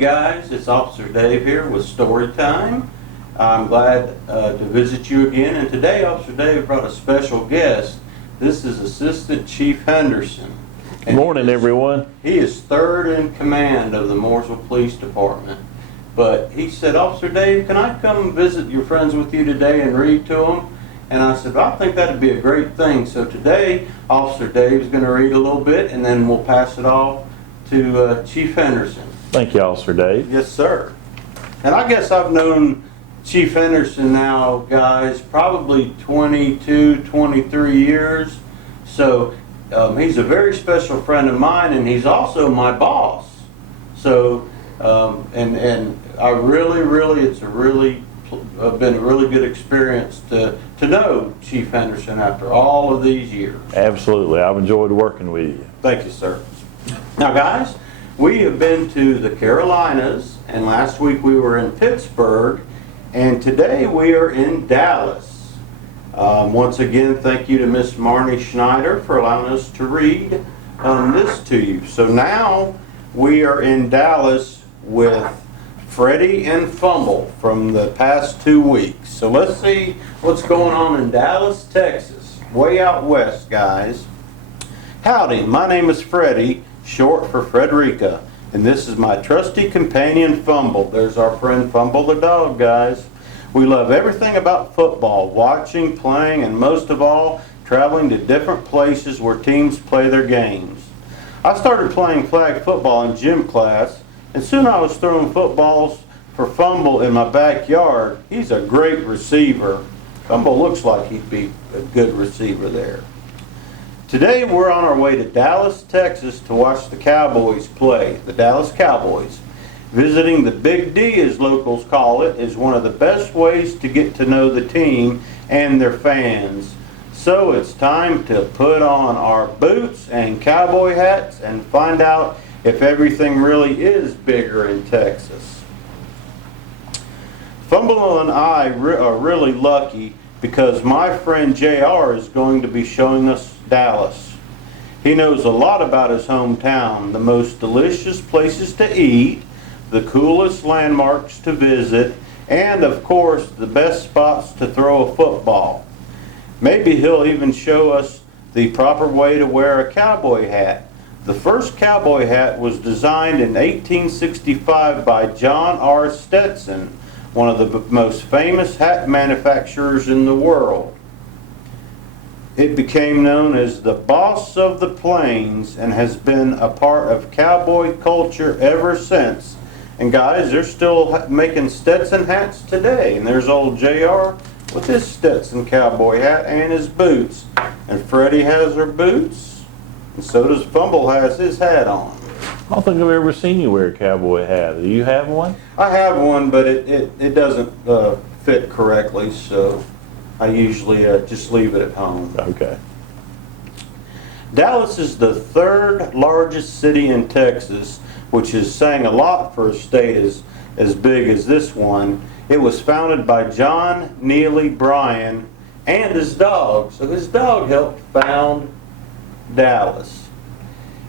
guys, it's Officer Dave here with Story Time. I'm glad to visit you again, and today Officer Dave brought a special guest. This is Assistant Chief Henderson. Good morning, everyone. He is third in command of the Mooresville Police Department. But he said, Officer Dave, can I come visit your friends with you today and read to them? And I said, I think that'd be a great thing. So today, Officer Dave is going to read a little bit, and then we'll pass it off to Chief Henderson. Thank you, Officer Dave. Yes, sir. And I guess I've known Chief Henderson now, guys, probably 22, 23 years. So he's a very special friend of mine, and he's also my boss. So, and I really, it's been a really good experience to know Chief Henderson after all of these years. Absolutely. I've enjoyed working with you. Thank you, sir. Now, guys, we have been to the Carolinas, and last week we were in Pittsburgh, and today we are in Dallas. Once again, thank you to Miss Marnie Schneider for allowing us to read this to you. So now we are in Dallas with Freddie and Fumble from the past 2 weeks. So let's see what's going on in Dallas, Texas, way out west, guys. Howdy, my name is Freddie, short for Frederica, and this is my trusty companion Fumble. There's our friend Fumble the dog, guys. We love everything about football, watching, playing, and most of all, traveling to different places where teams play their games. I started playing flag football in gym class, and soon I was throwing footballs for Fumble in my backyard. He's a great receiver. Fumble looks like he'd be a good receiver there. Today we're on our way to Dallas, Texas to watch the Cowboys play, the Dallas Cowboys. Visiting the Big D, as locals call it, is one of the best ways to get to know the team and their fans. So it's time to put on our boots and cowboy hats and find out if everything really is bigger in Texas. Fumble and I are really lucky because my friend JR is going to be showing us Dallas. He knows a lot about his hometown, the most delicious places to eat, the coolest landmarks to visit, and of course the best spots to throw a football. Maybe he'll even show us the proper way to wear a cowboy hat. The first cowboy hat was designed in 1865 by John R. Stetson, one of the most famous hat manufacturers in the world. It became known as the Boss of the Plains and has been a part of cowboy culture ever since. And guys, they're still making Stetson hats today. And there's old JR with his Stetson cowboy hat and his boots. And Freddie has her boots, and so does Fumble has his hat on. I don't think I've ever seen you wear a cowboy hat. Do you have one? I have one, but it doesn't fit correctly, so I usually just leave it at home. Okay. Dallas is the third largest city in Texas, which is saying a lot for a state as big as this one. It was founded by John Neely Bryan and his dog. So his dog helped found Dallas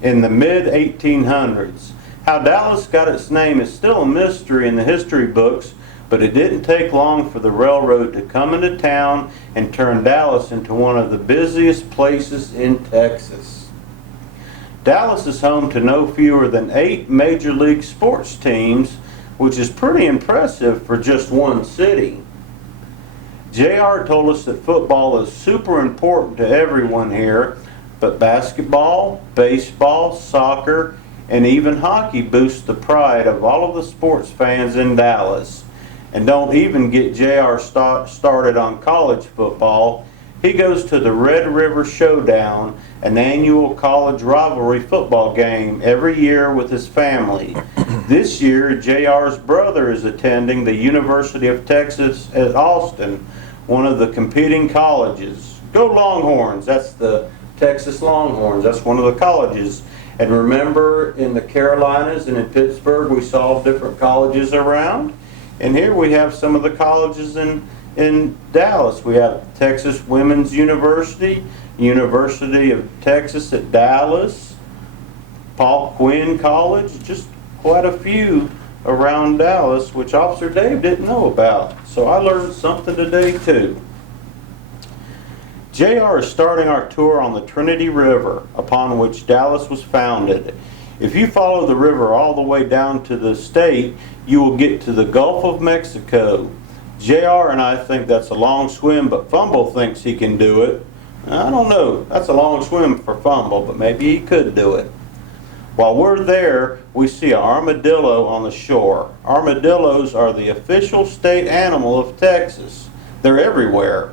in the mid-1800s. How Dallas got its name is still a mystery in the history books, but it didn't take long for the railroad to come into town and turn Dallas into one of the busiest places in Texas. Dallas is home to no fewer than 8 major league sports teams, which is pretty impressive for just one city. JR told us that football is super important to everyone here, but basketball, baseball, soccer, and even hockey boost the pride of all of the sports fans in Dallas. And don't even get JR started on college football. He goes to the Red River Showdown, an annual college rivalry football game every year with his family. This year, JR's brother is attending the University of Texas at Austin, one of the competing colleges. Go Longhorns! That's the Texas Longhorns. That's one of the colleges. And remember, in the Carolinas and in Pittsburgh, we saw different colleges around. And here we have some of the colleges in Dallas. We have Texas Women's University, University of Texas at Dallas, Paul Quinn College, just quite a few around Dallas, which Officer Dave didn't know about. So I learned something today too. JR is starting our tour on the Trinity River, upon which Dallas was founded. If you follow the river all the way down to the state, you will get to the Gulf of Mexico. JR and I think that's a long swim, but Fumble thinks he can do it. I don't know. That's a long swim for Fumble, but maybe he could do it. While we're there, we see an armadillo on the shore. Armadillos are the official state animal of Texas. They're everywhere.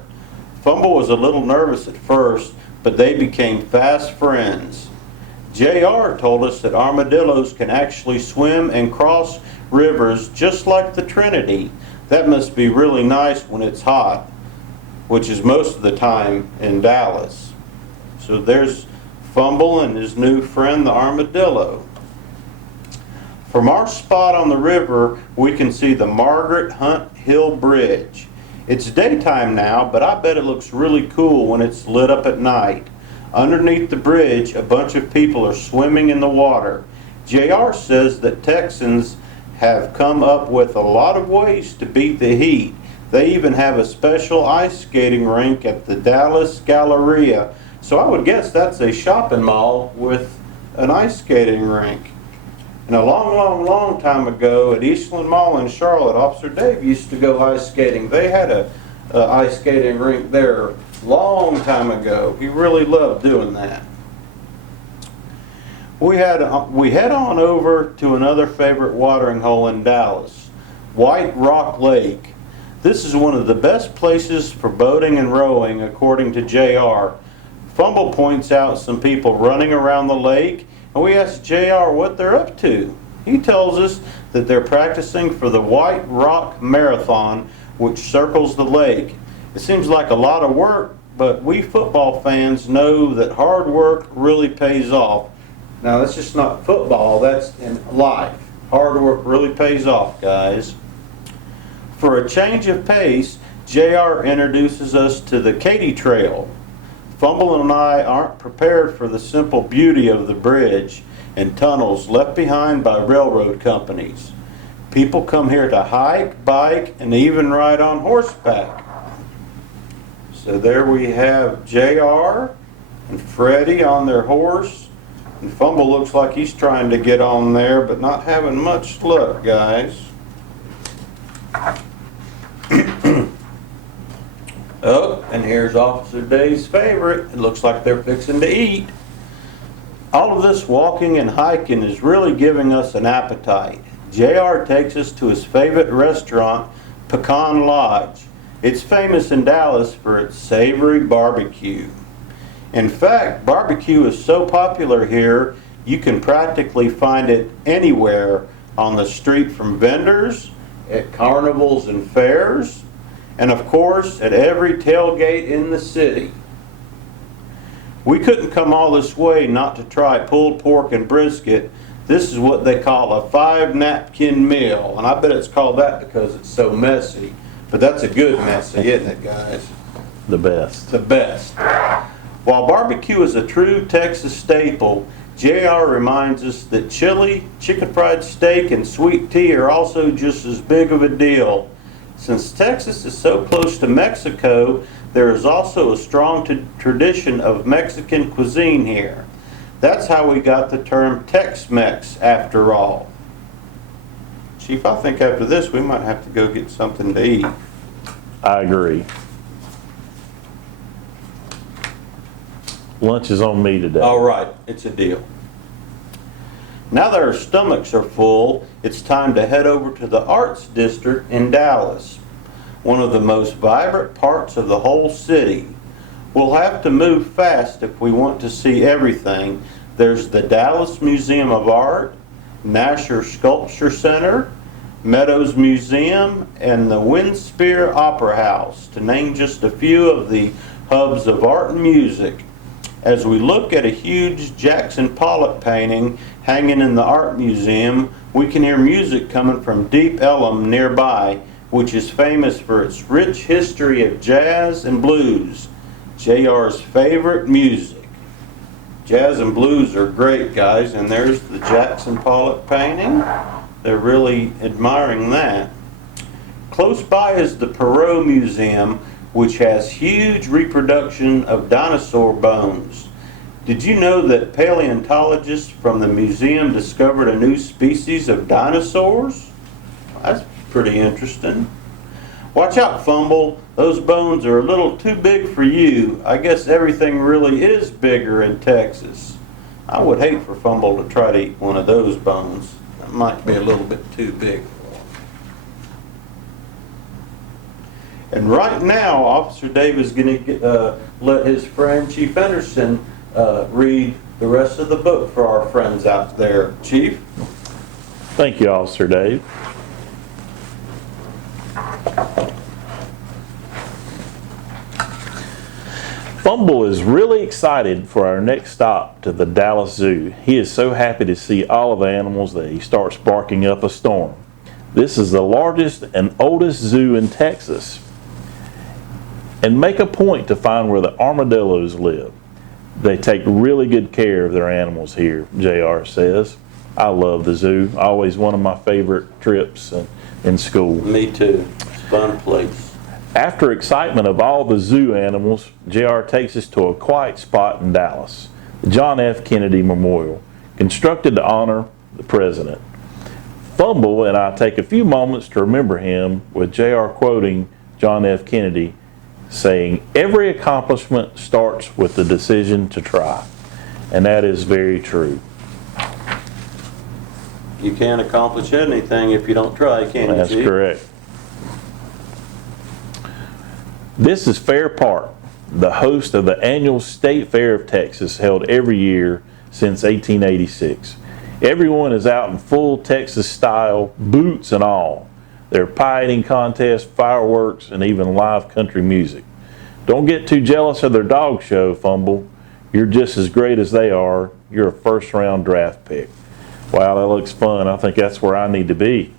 Fumble was a little nervous at first, but they became fast friends. JR told us that armadillos can actually swim and cross rivers just like the Trinity. That must be really nice when it's hot, which is most of the time in Dallas. So there's Fumble and his new friend, the armadillo. From our spot on the river, we can see the Margaret Hunt Hill Bridge. It's daytime now, but I bet it looks really cool when it's lit up at night. Underneath the bridge, a bunch of people are swimming in the water. JR says that Texans have come up with a lot of ways to beat the heat. They even have a special ice skating rink at the Dallas Galleria. So I would guess that's a shopping mall with an ice skating rink. And a long time ago at Eastland Mall in Charlotte, Officer Dave used to go ice skating. They had a ice skating rink there long time ago. He really loved doing that. We head on over to another favorite watering hole in Dallas, White Rock Lake. This is one of the best places for boating and rowing, according to JR. Fumble points out some people running around the lake, and we ask JR what they're up to. He tells us that they're practicing for the White Rock Marathon, which circles the lake. It seems like a lot of work, but we football fans know that hard work really pays off. Now, that's just not football, that's in life. Hard work really pays off, guys. For a change of pace, JR introduces us to the Katy Trail. Fumble and I aren't prepared for the simple beauty of the bridge and tunnels left behind by railroad companies. People come here to hike, bike, and even ride on horseback. So there we have JR and Freddie on their horse. And Fumble looks like he's trying to get on there, but not having much luck, guys. Oh, and here's Officer Dave's favorite. It looks like they're fixing to eat. All of this walking and hiking is really giving us an appetite. JR takes us to his favorite restaurant, Pecan Lodge. It's famous in Dallas for its savory barbecue. In fact, barbecue is so popular here, you can practically find it anywhere on the street, from vendors, at carnivals and fairs, and of course at every tailgate in the city. We couldn't come all this way not to try pulled pork and brisket. This is what they call a 5-napkin meal, and I bet it's called that because it's so messy. But that's a good messy, isn't it, guys? The best. The best. While barbecue is a true Texas staple, JR reminds us that chili, chicken fried steak, and sweet tea are also just as big of a deal. Since Texas is so close to Mexico, there is also a strong tradition of Mexican cuisine here. That's how we got the term Tex-Mex, after all. Chief, I think after this we might have to go get something to eat. I agree. Lunch is on me today. All right, it's a deal. Now that our stomachs are full, it's time to head over to the Arts District in Dallas, one of the most vibrant parts of the whole city. We'll have to move fast if we want to see everything. There's the Dallas Museum of Art, Nasher Sculpture Center, Meadows Museum, and the Winspear Opera House, to name just a few of the hubs of art and music. As we look at a huge Jackson Pollock painting hanging in the art museum, we can hear music coming from Deep Ellum nearby, which is famous for its rich history of jazz and blues. JR's favorite music. Jazz and blues are great, guys, and there's the Jackson Pollock painting. They're really admiring that. Close by is the Perot Museum, which has huge reproduction of dinosaur bones. Did you know that paleontologists from the museum discovered a new species of dinosaurs? That's pretty interesting. Watch out, Fumble. Those bones are a little too big for you. I guess everything really is bigger in Texas. I would hate for Fumble to try to eat one of those bones. That might be a little bit too big for him. And right now, Officer Dave is going to let his friend Chief Henderson read the rest of the book for our friends out there. Chief? Thank you, Officer Dave. Fumble is really excited for our next stop to the Dallas Zoo. He is so happy to see all of the animals that he starts barking up a storm. This is the largest and oldest zoo in Texas. And make a point to find where the armadillos live. They take really good care of their animals here, JR says. I love the zoo. Always one of my favorite trips in school. Me too. It's a fun place. After excitement of all the zoo animals, JR takes us to a quiet spot in Dallas, the John F. Kennedy Memorial, constructed to honor the president. Fumble and I take a few moments to remember him with JR quoting John F. Kennedy, saying, "Every accomplishment starts with the decision to try." And that is very true. You can't accomplish anything if you don't try, can you, That's Chief? correct. This is Fair Park, the host of the annual State Fair of Texas, held every year since 1886. Everyone is out in full Texas style, boots and all. There are pie eating contests, fireworks, and even live country music. Don't get too jealous of their dog show, Fumble. You're just as great as they are. You're a first round draft pick. Wow, that looks fun. I think that's where I need to be.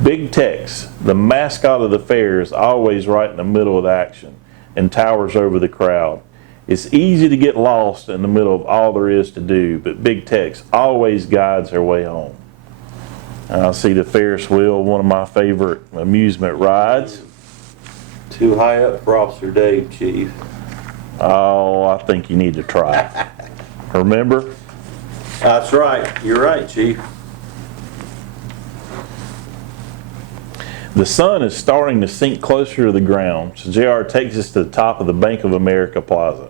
Big Tex, the mascot of the fair, is always right in the middle of the action and towers over the crowd. It's easy to get lost in the middle of all there is to do, but Big Tex always guides her way home. And I see the Ferris wheel, one of my favorite amusement rides. Too high up for Officer Dave, Chief. Oh, I think you need to try. Remember? That's right. You're right, Chief. The sun is starting to sink closer to the ground, so JR takes us to the top of the Bank of America Plaza,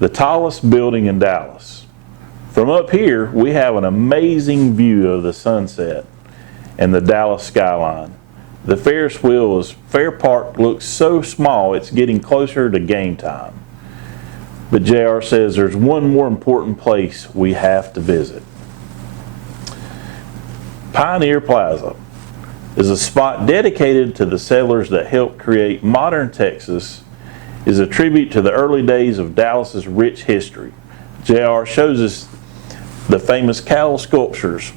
the tallest building in Dallas. From up here, we have an amazing view of the sunset and the Dallas skyline. The Ferris wheel is Fair Park looks so small it's getting closer to game time. But JR says there's one more important place we have to visit. Pioneer Plaza is a spot dedicated to the settlers that helped create modern Texas, is a tribute to the early days of Dallas's rich history. JR shows us the famous cattle sculptures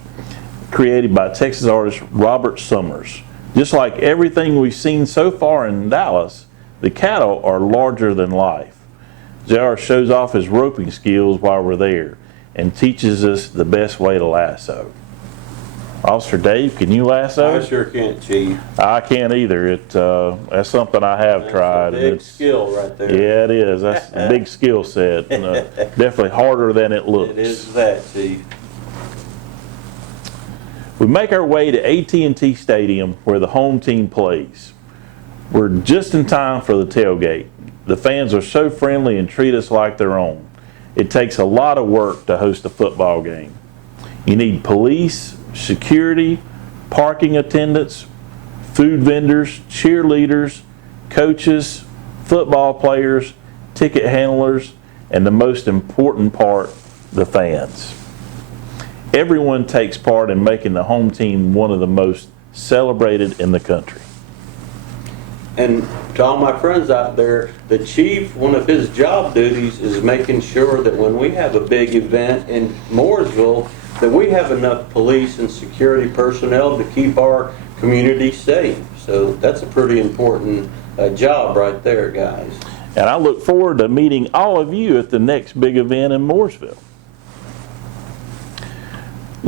created by Texas artist Robert Summers. Just like everything we've seen so far in Dallas, the cattle are larger than life. JR shows off his roping skills while we're there and teaches us the best way to lasso. Officer Dave, can you lasso? I sure can't, Chief. I can't either. That's something I have tried. That's a big skill right there. Yeah, it is. That's a big skill set. Definitely harder than it looks. It is that, Chief. We make our way to AT&T Stadium where the home team plays. We're just in time for the tailgate. The fans are so friendly and treat us like their own. It takes a lot of work to host a football game. You need police, security, parking attendants, food vendors, cheerleaders, coaches, football players, ticket handlers, and the most important part, the fans. Everyone takes part in making the home team one of the most celebrated in the country. And to all my friends out there, the Chief, one of his job duties is making sure that when we have a big event in Mooresville, that we have enough police and security personnel to keep our community safe. So that's a pretty important job right there, guys. And I look forward to meeting all of you at the next big event in Mooresville.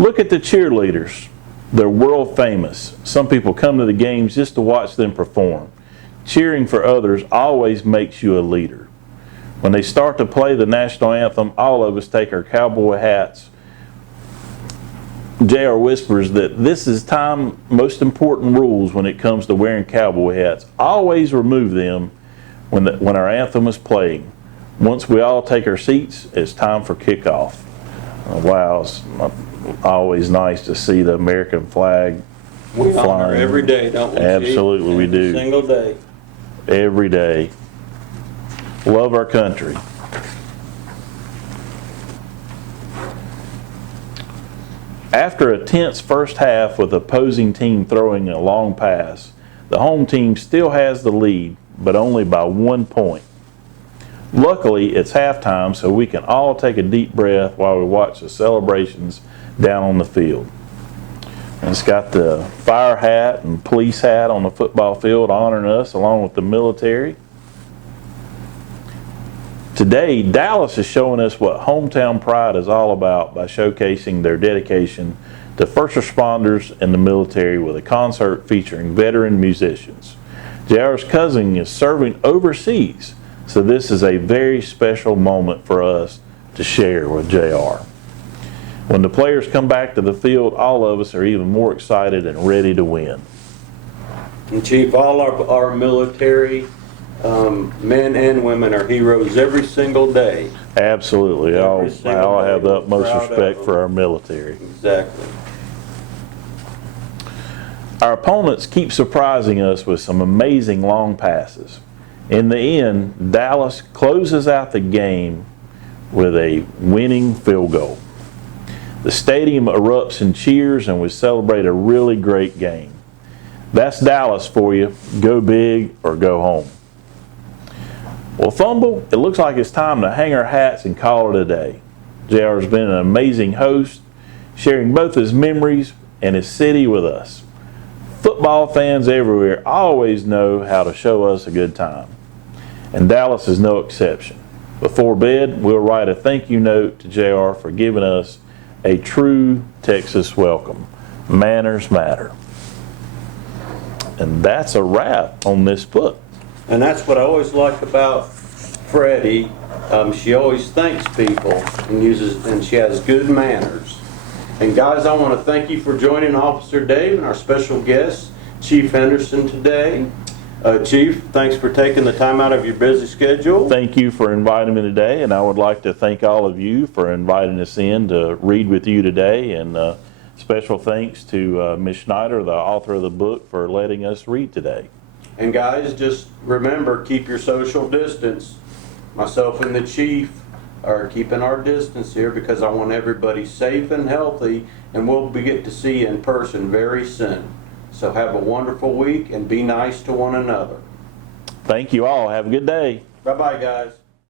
Look at the cheerleaders. They're world famous. Some people come to the games just to watch them perform. Cheering for others always makes you a leader. When they start to play the national anthem, all of us take our cowboy hats. JR whispers that this is time most important rules when it comes to wearing cowboy hats. Always remove them when our anthem is playing. Once we all take our seats, it's time for kickoff. Wow, it's always nice to see the American flag We flying. honor every day, don't we, Chief? Absolutely, we do. Every single day. Every day. Love our country. After a tense first half with the opposing team throwing a long pass, the home team still has the lead, but only by 1 point. Luckily, it's halftime, so we can all take a deep breath while we watch the celebrations down on the field. And it's got the fire hat and police hat on the football field honoring us along with the military. Today, Dallas is showing us what hometown pride is all about by showcasing their dedication to first responders and the military with a concert featuring veteran musicians. JR's cousin is serving overseas, so this is a very special moment for us to share with JR. When the players come back to the field, all of us are even more excited and ready to win. And Chief, all our military men and women are heroes every single day. Absolutely. I'll have the utmost respect for our military. Exactly. Our opponents keep surprising us with some amazing long passes. In the end, Dallas closes out the game with a winning field goal. The stadium erupts in cheers and we celebrate a really great game. That's Dallas for you. Go big or go home. Well, Fumble, it looks like it's time to hang our hats and call it a day. JR has been an amazing host, sharing both his memories and his city with us. Football fans everywhere always know how to show us a good time, and Dallas is no exception. Before bed, we'll write a thank you note to JR for giving us a true Texas welcome. Manners matter. And that's a wrap on this book. And that's what I always like about Freddie. She always thanks people and she has good manners. And guys, I want to thank you for joining Officer Dave and our special guest, Chief Henderson, today. Chief, thanks for taking the time out of your busy schedule. Thank you for inviting me today, and I would like to thank all of you for inviting us in to read with you today, and special thanks to Ms. Schneider, the author of the book, for letting us read today. And guys, just remember, keep your social distance. Myself and the Chief are keeping our distance here because I want everybody safe and healthy, and we'll get to see you in person very soon. So have a wonderful week and be nice to one another. Thank you all. Have a good day. Bye-bye, guys.